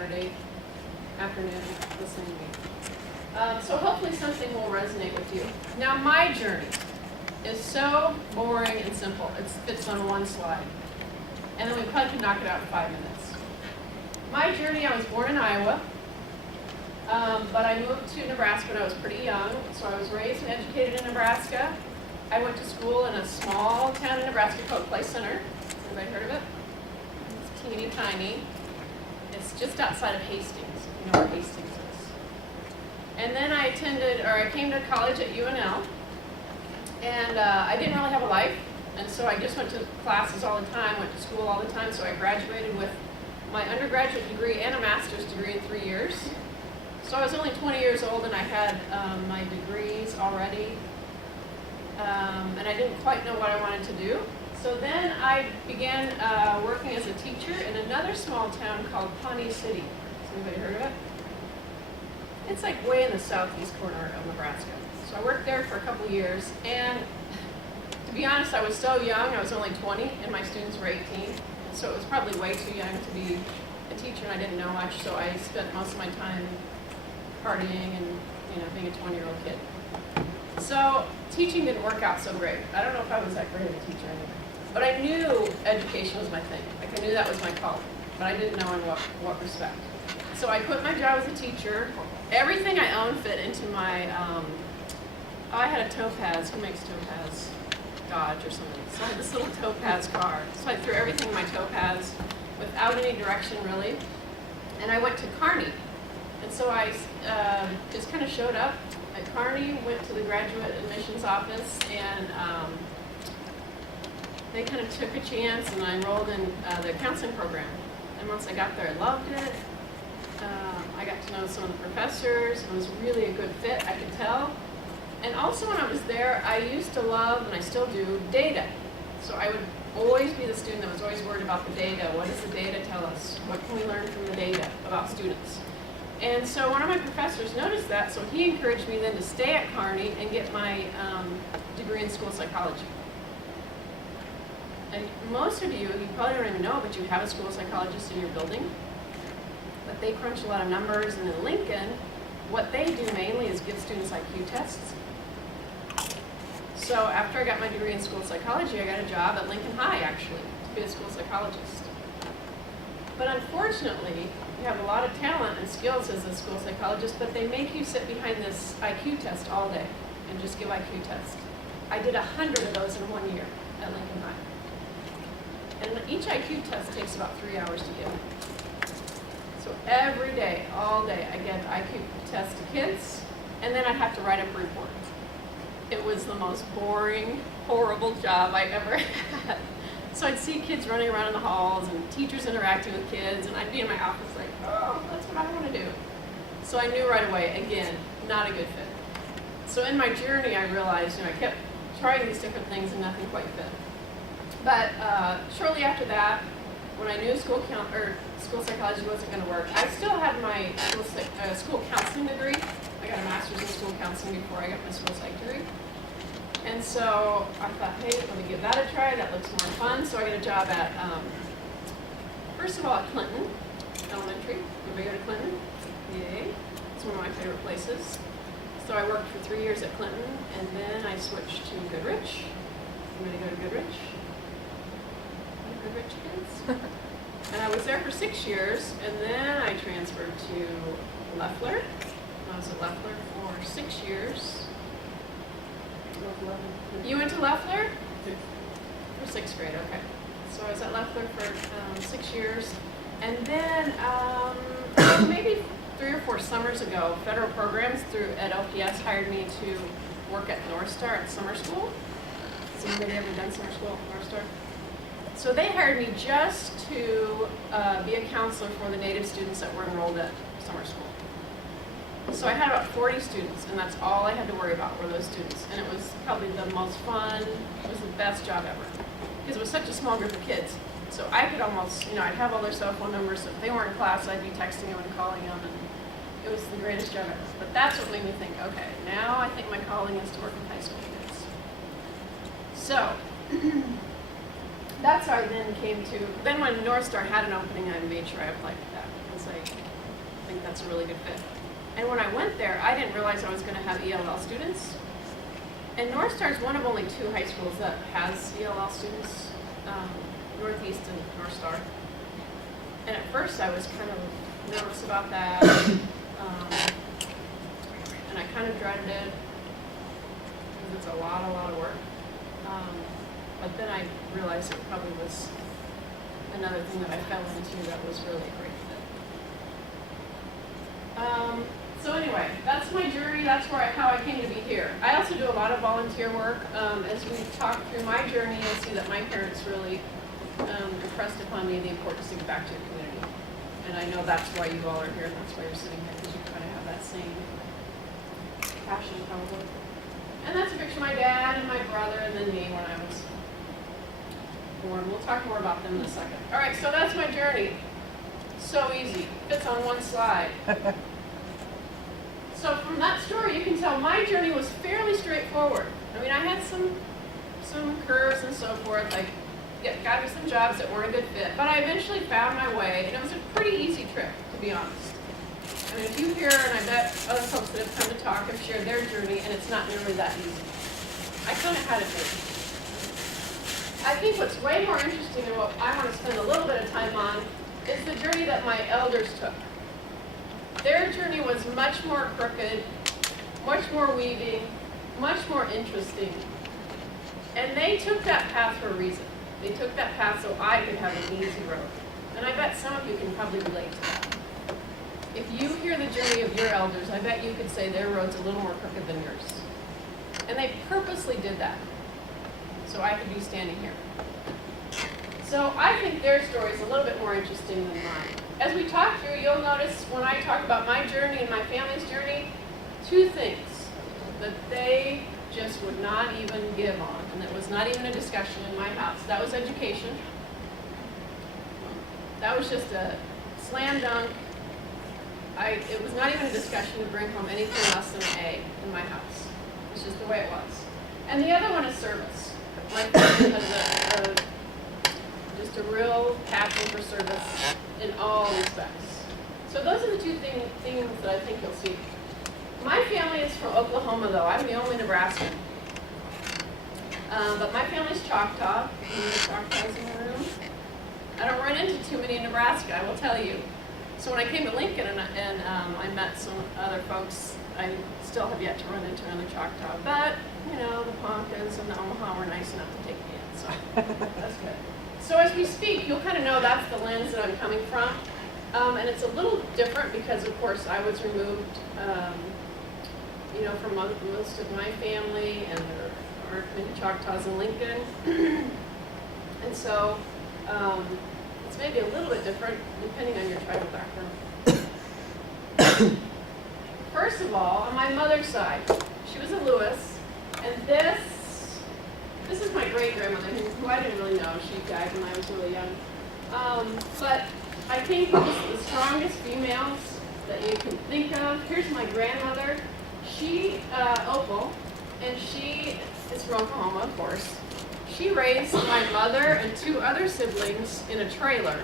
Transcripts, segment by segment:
Saturday afternoon listening to me. So hopefully something will resonate with you. Now my journey is so boring and simple. It fits on one slide. And then we probably could knock it out in 5 minutes. My journey, I was born in Iowa, but I moved to Nebraska when I was pretty young. So I was raised and educated in Nebraska. I went to school in a small town in Nebraska called Clay Center. Anybody heard of it? It's teeny tiny. It's just outside of Hastings, if you know where Hastings is. And then I came to college at UNL. And I didn't really have a life. And so I just went to classes all the time, went to school all the time. So I graduated with my undergraduate degree and a master's degree in 3 years. So I was only 20 years old and I had my degrees already. And I didn't quite know what I wanted to do. So then I began working as a teacher in another small town called Pawnee City. Has anybody heard of it? It's like way in the southeast corner of Nebraska. So I worked there for a couple years, and to be honest, I was so young. I was only 20, and my students were 18. So it was probably way too young to be a teacher, and I didn't know much. So I spent most of my time partying and being a 20-year-old kid. So teaching didn't work out so great. I don't know if I was that great of a teacher anyway. But I knew education was my thing. Like I knew that was my calling, but I didn't know in what respect. So I quit my job as a teacher. Everything I owned fit into my, I had a Topaz. Who makes Topaz? Dodge or something. So I had this little Topaz car. So I threw everything in my Topaz without any direction really. And I went to Kearney. And so I just kind of showed up at Kearney, went to the graduate admissions office, and they kind of took a chance, and I enrolled in the counseling program. And once I got there, I loved it. I got to know some of the professors. It was really a good fit, I could tell. And also when I was there, I used to love, and I still do, data. So I would always be the student that was always worried about the data. What does the data tell us? What can we learn from the data about students? And so one of my professors noticed that, so he encouraged me then to stay at Kearney and get my degree in school psychology. And most of you probably don't even know, but you have a school psychologist in your building. But they crunch a lot of numbers, and in Lincoln, what they do mainly is give students IQ tests. So after I got my degree in school psychology, I got a job at Lincoln High, actually, to be a school psychologist. But unfortunately, you have a lot of talent and skills as a school psychologist, but they make you sit behind this IQ test all day and just give IQ tests. I did 100 of those in 1 year at Lincoln High. And each IQ test takes about 3 hours to give. So every day, all day, I get IQ tests to kids, and then I have to write up a report. It was the most boring, horrible job I ever had. So I'd see kids running around in the halls and teachers interacting with kids, and I'd be in my office like, oh, that's what I want to do. So I knew right away, again, not a good fit. So in my journey, I realized, I kept trying these different things and nothing quite fit. But shortly after that, when I knew school psychology wasn't going to work, I still had my school counseling degree. I got a master's in school counseling before I got my school psych degree. And so I thought, hey, let me give that a try. That looks more fun. So I got a job at, first of all, at Clinton Elementary. Everybody go to Clinton? Yay. It's one of my favorite places. So I worked for 3 years at Clinton, and then I switched to Goodrich. Anybody go to Goodrich? Goodrich kids? And I was there for 6 years, and then I transferred to Leffler. I was at Leffler for 6 years. You went to Leffler? For 6th grade, okay. So I was at Leffler for 6 years. And then maybe 3 or 4 summers ago, federal programs at LPS hired me to work at North Star at summer school. Has anybody ever done summer school at North Star? So they hired me just to be a counselor for the Native students that were enrolled at summer school. So I had about 40 students, and that's all I had to worry about were those students. And it was probably the most fun, it was the best job ever. Because it was such a small group of kids. So I could almost, I'd have all their cell phone numbers, so if they weren't in class, I'd be texting them and calling them, and it was the greatest job ever. But that's what made me think, okay, now I think my calling is to work with high school kids. So, that's how I then came to, then when North Star had an opening, I made sure I applied for that. Because that's a really good fit. And when I went there, I didn't realize I was going to have ELL students. And North Star is one of only 2 high schools that has ELL students, Northeast and North Star. And at first I was kind of nervous about that, and I kind of dreaded it, because it's a lot of work. But then I realized it probably was another thing that I fell into that was really a great fit. So anyway, that's my journey. That's how I came to be here. I also do a lot of volunteer work. As we talk through my journey, you'll see that my parents really impressed upon me the importance to give back to your community. And I know that's why you all are here, and that's why you're sitting here, because you kind of have that same passion, probably. And that's a picture of my dad and my brother, and then me when I was born. We'll talk more about them in a second. All right, so that's my journey. So easy. Fits on one slide. So from that story, you can tell my journey was fairly straightforward. I mean, I had some curves and so forth. I got me some jobs that weren't a good fit, but I eventually found my way, and it was a pretty easy trip, to be honest. I mean, if you hear, and I bet other folks that have come to talk have shared their journey, and it's not nearly that easy. I kind of had a journey. I think what's way more interesting and what I want to spend a little bit of time on is the journey that my elders took. Their journey was much more crooked, much more weaving, much more interesting. And they took that path for a reason. They took that path so I could have an easy road. And I bet some of you can probably relate to that. If you hear the journey of your elders, I bet you could say their road's a little more crooked than yours. And they purposely did that, so I could be standing here. So I think their story is a little bit more interesting than mine. As we talk through, you'll notice when I talk about my journey and my family's journey, 2 things that they just would not even give on, and it was not even a discussion in my house. That was education. That was just a slam dunk. It was not even a discussion to bring home anything less than an A in my house. It's just the way it was. And the other one is service. My family has just a real passion for service in all respects. So those are the 2 things that I think you'll see. My family is from Oklahoma, though. I'm the only Nebraskan. But my family's Choctaw. Any Choctaws in the room? I don't run into too many in Nebraska, I will tell you. So when I came to Lincoln and I met some other folks, I still have yet to run into another Choctaw. But, you know, the Poncas and the Omaha were nice enough to take me in, so that's good. So as we speak, you'll kind of know that's the lens that I'm coming from. And it's a little different because, of course, I was removed, from most of my family, and there aren't many Choctaws in Lincoln. And so it's maybe a little bit different depending on your tribal background. First of all, on my mother's side, she was a Lewis, and this is my great-grandmother, who I didn't really know. She died when I was really young. But I think the strongest females that you can think of. Here's my grandmother. She, Opal, and she is from Oklahoma, of course. She raised my mother and 2 other siblings in a trailer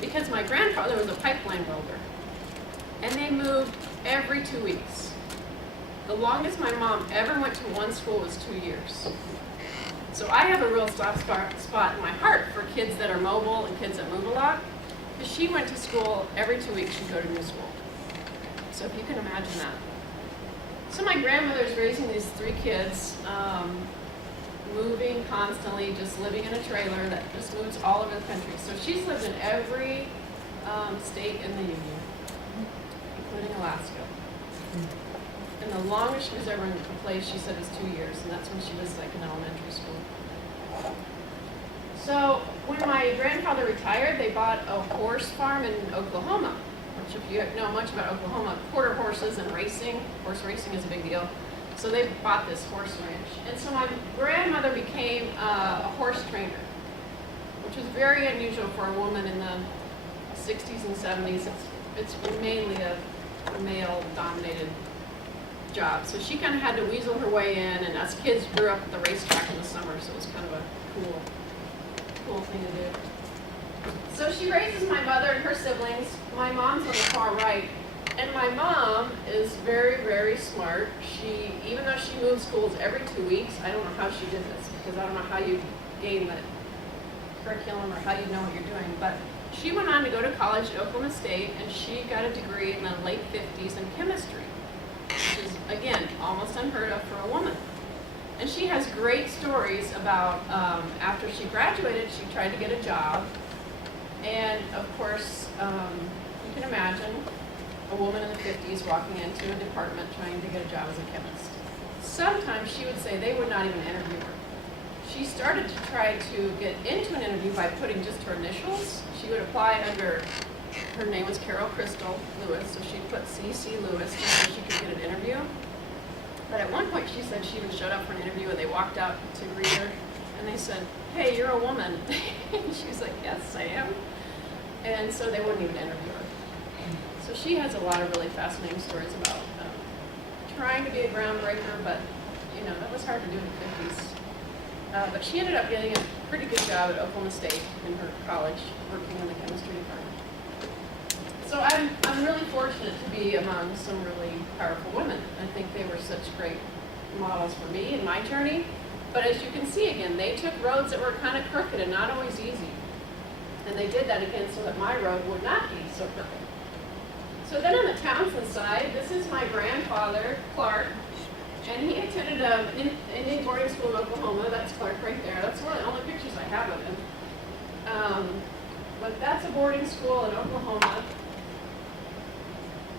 because my grandfather was a pipeline welder. And they moved every 2 weeks. The longest my mom ever went to one school was 2 years. So I have a real soft spot in my heart for kids that are mobile and kids that move a lot. Because she went to school every 2 weeks, she'd go to new school. So if you can imagine that. So my grandmother's raising these 3 kids, moving constantly, just living in a trailer that just moves all over the country. So she's lived in every state in the Union, including Alaska. And the longest she was ever in a place, she said, was 2 years, and that's when she was like in elementary school. So when my grandfather retired, they bought a horse farm in Oklahoma, which if you know much about Oklahoma, quarter horses and racing, horse racing is a big deal. So they bought this horse ranch. And so my grandmother became a horse trainer, which was very unusual for a woman in the 60s and 70s. It's mainly a male-dominated job. So she kind of had to weasel her way in, and us kids grew up at the racetrack in the summer, so it was kind of a cool thing to do. So she raises my mother and her siblings. My mom's on the far right. And my mom is very, very smart. Even though she moves schools every 2 weeks, I don't know how she did this, because I don't know how you gain the curriculum or how you know what you're doing. But she went on to go to college at Oklahoma State, and she got a degree in the late 50s in chemistry, which is, again, almost unheard of for a woman. And she has great stories about after she graduated, she tried to get a job. And of course, you can imagine a woman in the 50s walking into a department trying to get a job as a chemist. Sometimes she would say they would not even interview her. She started to try to get into an interview by putting just her initials. She would apply under, her name was Carol Crystal Lewis, so she put C.C. Lewis just so she could get an interview. But at one point she said she even showed up for an interview and they walked out to greet her and they said, "Hey, you're a woman." And she was like, "Yes, I am." And so they wouldn't even interview her. So she has a lot of really fascinating stories about trying to be a groundbreaker, but you know, that was hard to do in the 50s. But she ended up getting a pretty good job at Oklahoma State in her college, working in the chemistry department. So I'm really fortunate to be among some really powerful women. I think they were such great models for me in my journey. But as you can see again, they took roads that were kind of crooked and not always easy. And they did that again so that my road would not be so crooked. So then on the Townsend side, this is my grandfather, Clark, and he attended an Indian boarding school in Oklahoma. That's Clark right there. That's one of the only pictures I have of him. But that's a boarding school in Oklahoma.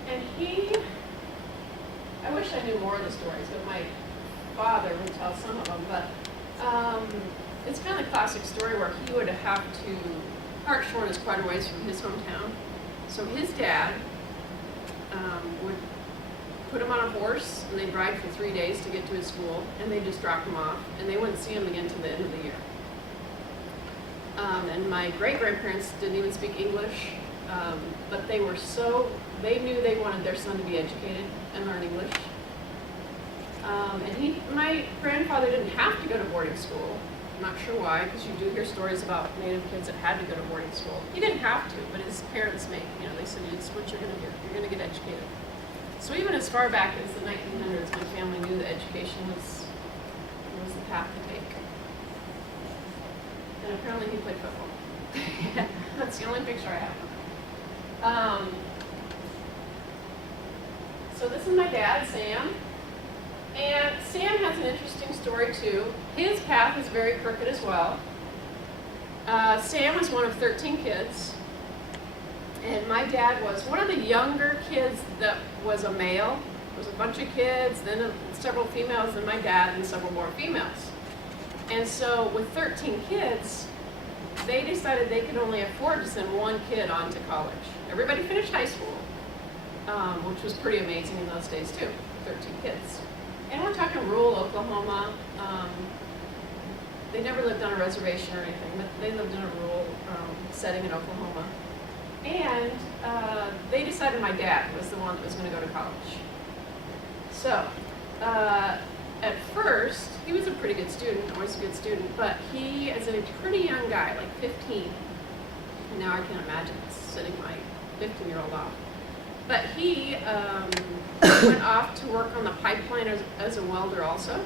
And I wish I knew more of the stories, but my father would tell some of them. But it's kind of a classic story where he would have to, Hartshorn is quite a ways from his hometown. So his dad would put him on a horse, and they'd ride for 3 days to get to his school, and they'd just drop him off, and they wouldn't see him again until the end of the year. And my great-grandparents didn't even speak English, but they knew they wanted their son to be educated and learn English. And my grandfather didn't have to go to boarding school. I'm not sure why, because you do hear stories about Native kids that had to go to boarding school. He didn't have to, but his parents they said, "It's what you're going to do. You're going to get educated." So even as far back as the 1900s, my family knew that education was the path to take. And apparently he played football. That's the only picture I have. So this is my dad, Sam. And Sam has an interesting story too. His path is very crooked as well. Sam was one of 13 kids. And my dad was one of the younger kids that was a male. There was a bunch of kids, then several females, and my dad, and several more females. And so with 13 kids, they decided they could only afford to send one kid on to college. Everybody finished high school, which was pretty amazing in those days too, 13 kids. And we're talking rural Oklahoma. They never lived on a reservation or anything, but they lived in a rural setting in Oklahoma. And they decided my dad was the one that was going to go to college. So at first, he was a pretty good student, always a good student, but he is a pretty young guy, like 15. And now I can't imagine sitting my 15-year-old off. But he went off to work on the pipeline as a welder also.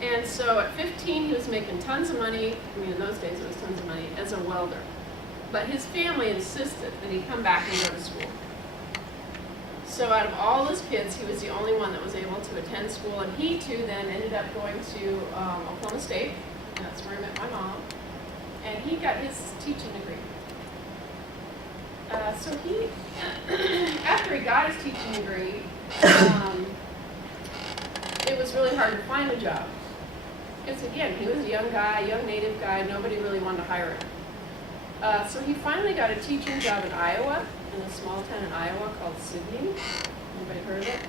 And so at 15, he was making tons of money. I mean, in those days, it was tons of money as a welder. But his family insisted that he come back and go to school. So out of all those kids, he was the only one that was able to attend school. And he, too, then ended up going to Oklahoma State. And that's where I met my mom. And he got his teaching degree. So he, after he got his teaching degree, it was really hard to find a job. Because again, he was a young guy, young Native guy, nobody really wanted to hire him. So he finally got a teaching job in Iowa, in a small town in Iowa called Sidney. Anybody heard of it?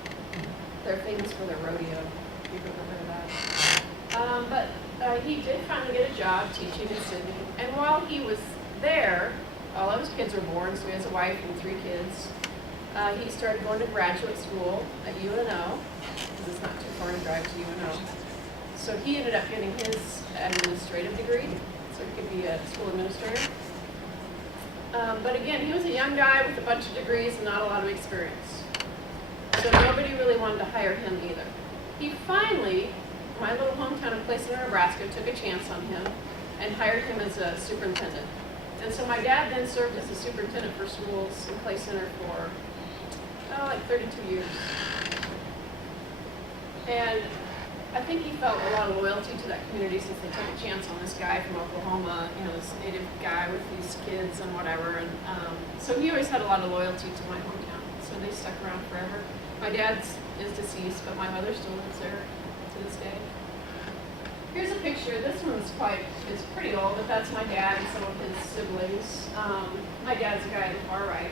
They're famous for their rodeo. You've ever heard of that? But he did finally get a job teaching in Sidney. And while he was there, all of his kids were born, so he has a wife and 3 kids. He started going to graduate school at UNO, because it's not too far to drive to UNO. So he ended up getting his administrative degree, so he could be a school administrator. But again, he was a young guy with a bunch of degrees and not a lot of experience. So nobody really wanted to hire him either. He finally, my little hometown of Clay Center, Nebraska, took a chance on him and hired him as a superintendent. And so my dad then served as a superintendent for schools in Clay Center for, like 32 years. And I think he felt a lot of loyalty to that community since they took a chance on this guy from Oklahoma, you know, this native guy with these kids and whatever. And so he always had a lot of loyalty to my hometown. So they stuck around forever. My dad's is deceased, but my mother still lives there to this day. Here's a picture. This one's it's pretty old, but that's my dad and some of his siblings. My dad's the guy on the far right.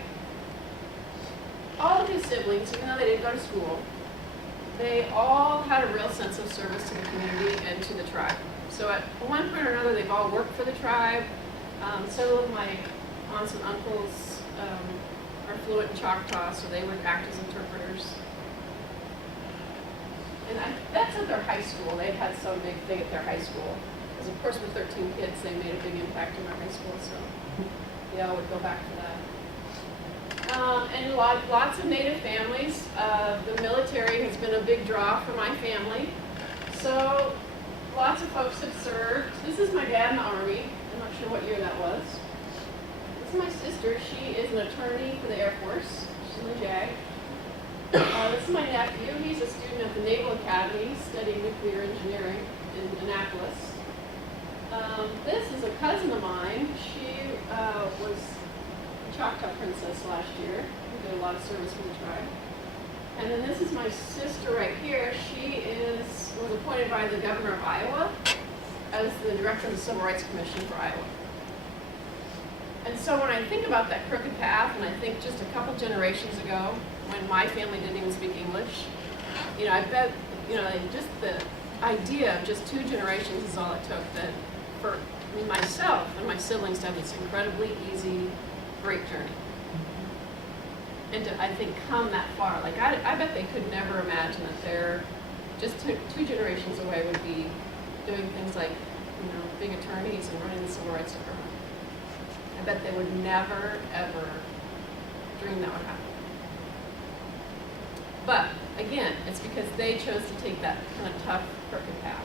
All of his siblings, even though they didn't go to school, they all had a real sense of service to the community and to the tribe. So at one point or another, they've all worked for the tribe. Several of my aunts and uncles are fluent in Choctaw, so they would act as interpreters. And that's at their high school. They had some big thing at their high school. Because of course with 13 kids, they made a big impact in our high school, so they all would go back to that. And lots of Native families. The military has been a big draw for my family. So lots of folks have served. This is my dad in the Army. I'm not sure what year that was. This is my sister. She is an attorney for the Air Force. She's in the JAG. This is my nephew. He's a student at the Naval Academy studying nuclear engineering in Annapolis. This is a cousin of mine. She was Choctaw Princess last year. We did a lot of service for the tribe. And then this is my sister right here. She was appointed by the governor of Iowa as the director of the Civil Rights Commission for Iowa. And so when I think about that crooked path, and I think just a couple generations ago, when my family didn't even speak English, you know, I bet, you know, just the idea of just 2 generations is all it took that for myself and my siblings to have this incredibly easy, great journey. And to, I think, come that far. Like, I bet they could never imagine that they're just 2 generations away would be doing things like, you know, being attorneys and running the Civil Rights Department. I bet they would never, ever dream that would happen. But, again, it's because they chose to take that kind of tough, crooked path.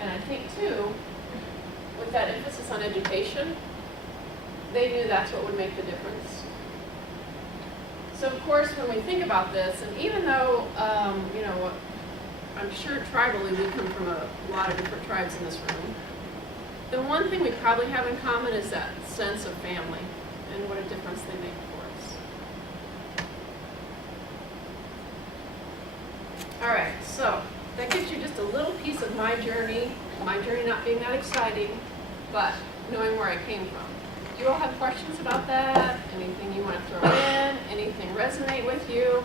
And I think, too, with that emphasis on education, they knew that's what would make the difference. So, of course, when we think about this, and even though, you know, I'm sure tribally we come from a lot of different tribes in this room, the one thing we probably have in common is that sense of family and what a difference they make for us. All right, so that gives you just a little piece of my journey not being that exciting, but knowing where I came from. Do you all have questions about that? Anything you want to throw in? Anything resonate with you?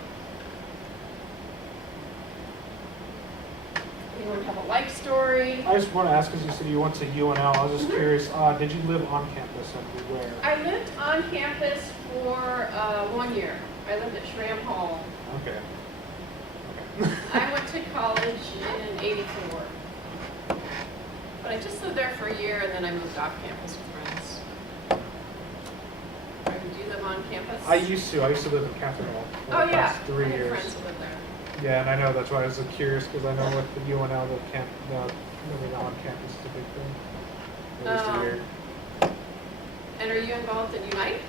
Anyone have a life story? I just want to ask, because you said you went to UNL, I was just curious, did you live on campus and where? I lived on campus for 1 year. I lived at Schramm Hall. Okay. I went to college in '84. But I just lived there for a year and then I moved off campus with friends. Did you live on campus? I used to live in Capital for the past 3 I had years. friends who lived there. Yeah, and I know that's why I was curious, because I know with the UNL, living on campus is a big thing. At least a year. And are you involved in Unite?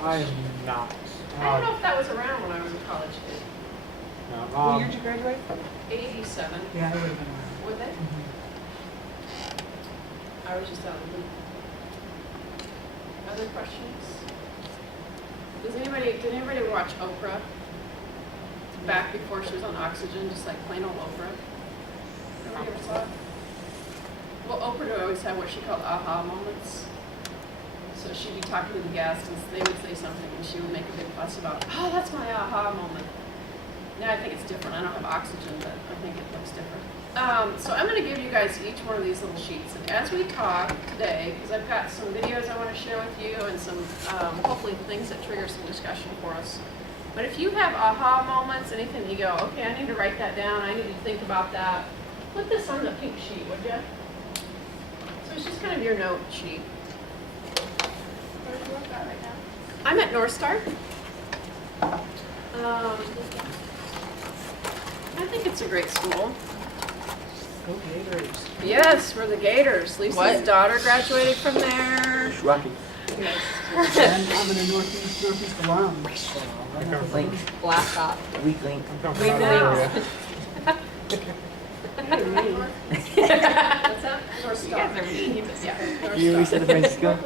I am not. I don't know if that was around when I was in college. No, What year did you graduate? 87. Yeah, I would have been around. Would they? Mhm. I was just out of the loop. Other questions? Did anybody watch Oprah? Back before she was on oxygen, just like plain old Oprah. Nobody ever saw it? Well, Oprah would always have what she called aha moments. So she'd be talking to the guests and they would say something and she would make a big fuss about, oh, that's my aha moment. Now I think it's different. I don't have oxygen, but I think it looks different. So I'm going to give you guys each one of these little sheets. And as we talk today, because I've got some videos I want to share with you and some hopefully things that trigger some discussion for us. But if you have aha moments, anything that you go, okay, I need to write that down, I need to think about that, put this on the pink sheet, would you? So it's just kind of your note sheet. I'm at North Star. I think it's a great school. Go Gators. Yes, we're the Gators. Lisa's What? daughter graduated from there. Rocky. And I'm in a northeast alum. So I know the Link. Blast off. Weak link. I'm coming Weak from link. that area. What's that? North You Star. guys are mean. Yeah, North You Star. said to Francisco,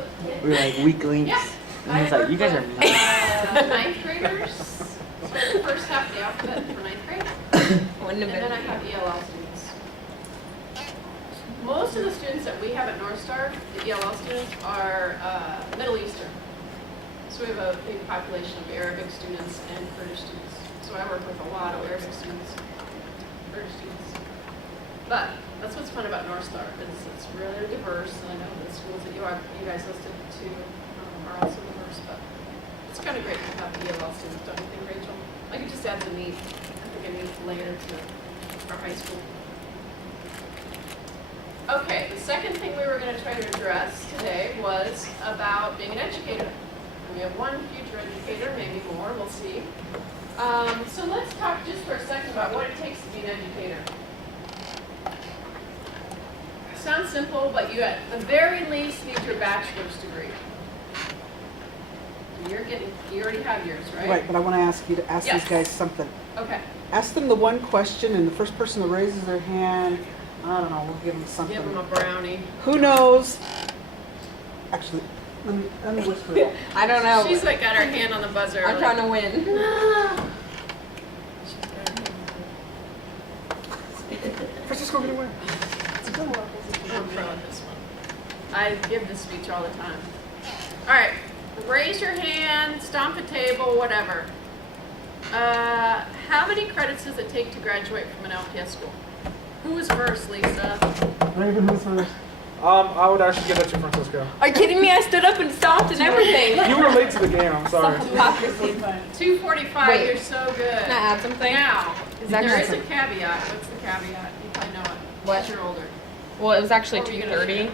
we were like weak links. Yeah. And he was like, you guys are nuts. Ninth graders. So the first half of the alphabet for ninth grade. Wouldn't And have then I been. have ELL students. Most of the students that we have at North Star, the ELL students, are Middle Eastern. So we have a big population of Arabic students and Kurdish students. So I work with a lot of Arabic students, Kurdish students. But that's what's fun about North Star, is it's really diverse. And I know the schools that you guys listed to are also diverse, but it's kind of great to have ELL students, don't you think, Rachel? Like it just adds a neat, I think a neat layer to our high school. Okay, the second thing we were going to try to address today was about being an educator. And we have one future educator, maybe more, we'll see. So let's talk just for a second about what it takes to be an educator. Sounds simple, but you at the very least need your bachelor's degree. You already have yours, right? Right, but I want to ask you to ask Yes. these guys something. Okay, Ask them the one question, and the first person that raises their hand, I don't know, we'll give them something. give them a brownie. Who knows? Actually, let me whisper it. I don't know. She's like got her hand on the buzzer. I'm like, trying to win. She's got her hand on Francisco, get away. the buzzer. I'm pro at this one. I give this speech all the time. All right, raise your hand, stomp a table, whatever. How many credits does it take to graduate from an LPS school? Who was first, Lisa? Raven, who's first? I would actually give that to Francisco. Are you kidding me? I stood up and stomped and everything. You were late to the game, I'm sorry. Hypocrisy. 245, Wait. you're so good. Can I add something? Now, Is that there is a correct? caveat. What's the caveat? You probably know it. What? You're older. Well, it was actually What were you gonna 2:30. say?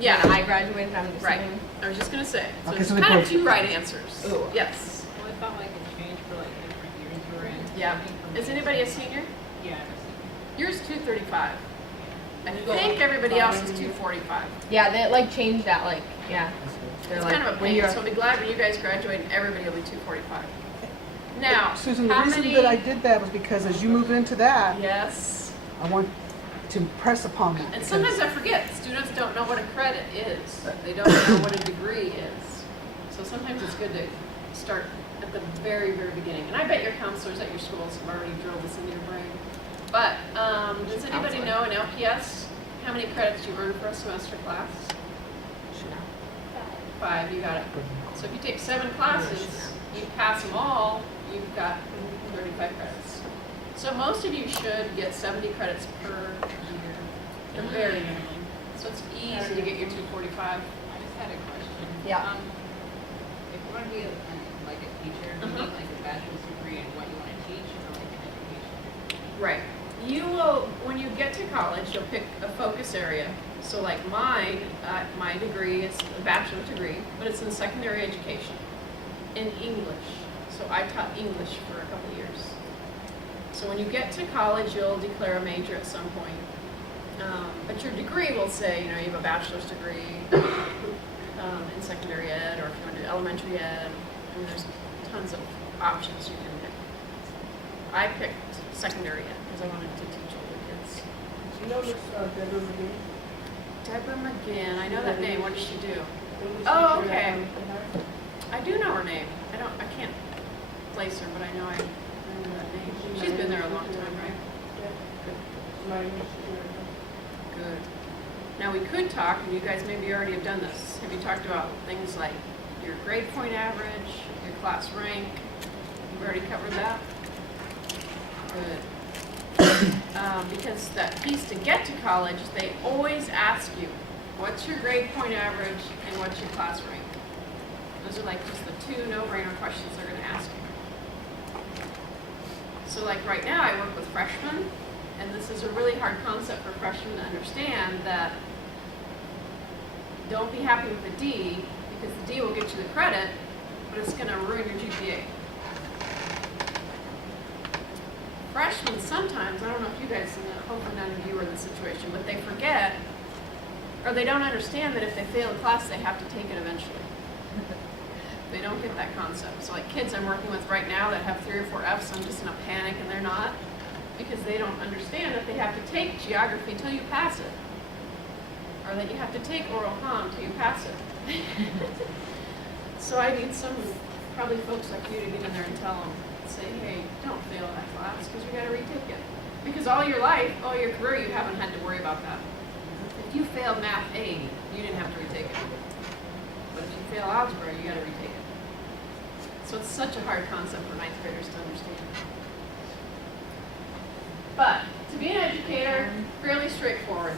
Yeah. When I graduated. I'm just Right. saying. I was just gonna say. So Okay, it's so they kind of both- two right answers. Ooh. Yes. Well, it felt like it changed for like different years you were in. Yeah. I think for Is me- anybody a senior? Yeah. Yours 235. I You go think up everybody else is 5. 245. Yeah, they like changed that. Like, yeah. They're It's like, kind of a when pain, you're- so I'll be glad when you guys graduate and everybody will be 245. Now, Susan, the how reason many? that I did that was because as you move into that, Yes. I want to impress upon that. And because- sometimes I forget, students don't know what a credit is. They don't know what a degree is. So sometimes it's good to start at the very, very beginning. And I bet your counselors at your schools have already drilled this into your brain. But does anybody know in LPS how many credits you earn for a semester class? 5, you got it. So if you take 7 classes, you pass them all, you've got 35 credits. So most of you should get 70 credits per year, the very minimum. So it's easy to get your 245. I just had a question. Yeah. If you want to be like a teacher, do you Uh-huh. need like a bachelor's degree in what you want to teach or like an education? Right. You will, when you get to college, you'll pick a focus area. So like mine, my degree is a bachelor's degree, but it's in secondary education in English. So I taught English for a couple years. So when you get to college, you'll declare a major at some point. But your degree will say, you know, you have a bachelor's degree in secondary ed, or if you want to do elementary ed, I mean, there's tons of options you can pick. I picked secondary ed because I wanted to teach older kids. You notice Deborah McGee? Deborah McGinn, I know that name. What does she do? Oh, okay. I do know her name. I can't place her, but I know I know that name. She's been there a long time, right? Good. Now we could talk, and you guys maybe already have done this. Have you talked about things like your grade point average, your class rank? You've already covered that? Good. Because that piece to get to college, they always ask you, what's your grade point average and what's your class rank? Those are like just the 2 no-brainer questions they're going to ask you. So like right now I work with freshmen, and this is a really hard concept for freshmen to understand, that don't be happy with a D, because the D will get you the credit, but but it's gonna ruin your GPA. Freshmen sometimes, I don't know if you guys, hopefully none of you are in this situation, but they forget, or they don't understand that if they fail a class, they have to take it eventually. They don't get that concept. So like kids I'm working with right now that have 3 or 4 Fs, I'm just in a panic and they're not, because they don't understand that they have to take geography until you pass it. Or that you have to take oral comm until you pass it. So I need some, probably folks like you to get in there and tell them, say, hey, don't fail that class because you gotta retake it. Because all your life, all your career, you haven't had to worry about that. If you failed Math A, you didn't have to retake it. But if you fail algebra, you gotta retake it. So it's such a hard concept for 9th graders to understand. But to be an educator, fairly straightforward.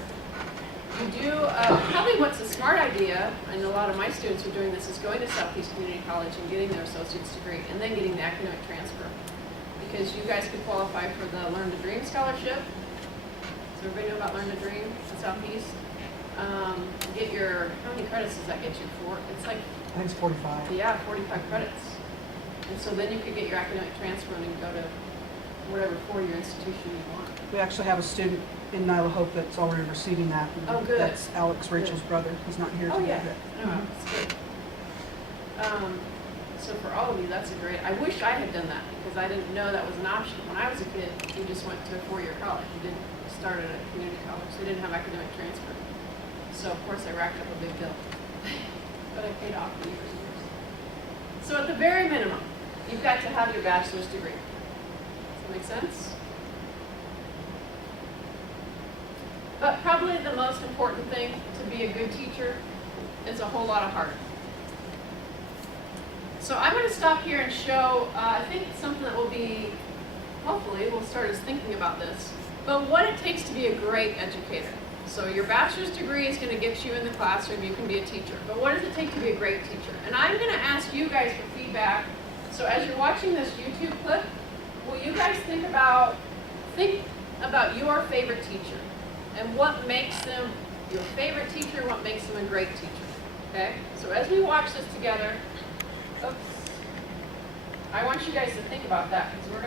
You do, probably what's a smart idea, and a lot of my students are doing this, is going to Southeast Community College and getting their associate's degree, and then getting the academic transfer. Because you guys could qualify for the Learn to Dream scholarship. Does everybody know about Learn to Dream at Southeast? Get your, how many credits does that get you for? It's like, I think it's 45. yeah, 45 credits. And so then you could get your academic transfer and go to whatever 4-year institution you want. We actually have a student in Nyla Hope that's already receiving that. and Oh, good. That's Alex Rachel's brother. He's not here Oh, today. yeah. No, it's good. So for all of you, that's a great, I wish I had done that because I didn't know that was an option. When I was a kid, you just went to a 4-year college. You didn't start at a community college. They didn't have academic transfer. So of course I racked up a big bill. But I paid off for years and years. So at the very minimum, you've got to have your bachelor's degree. Does that make sense? But probably the most important thing to be a good teacher is a whole lot of heart. So I'm going to stop here and show, I think something that will be, hopefully we'll start us thinking about this, but what it takes to be a great educator. So your bachelor's degree is going to get you in the classroom, you can be a teacher, but what does it take to be a great teacher? And I'm going to ask you guys for feedback. So as you're watching this YouTube clip, will you guys think about your favorite teacher and what makes them your favorite teacher, what makes them a great teacher, okay? So as we watch this together, oops, I want you guys to think about that because we're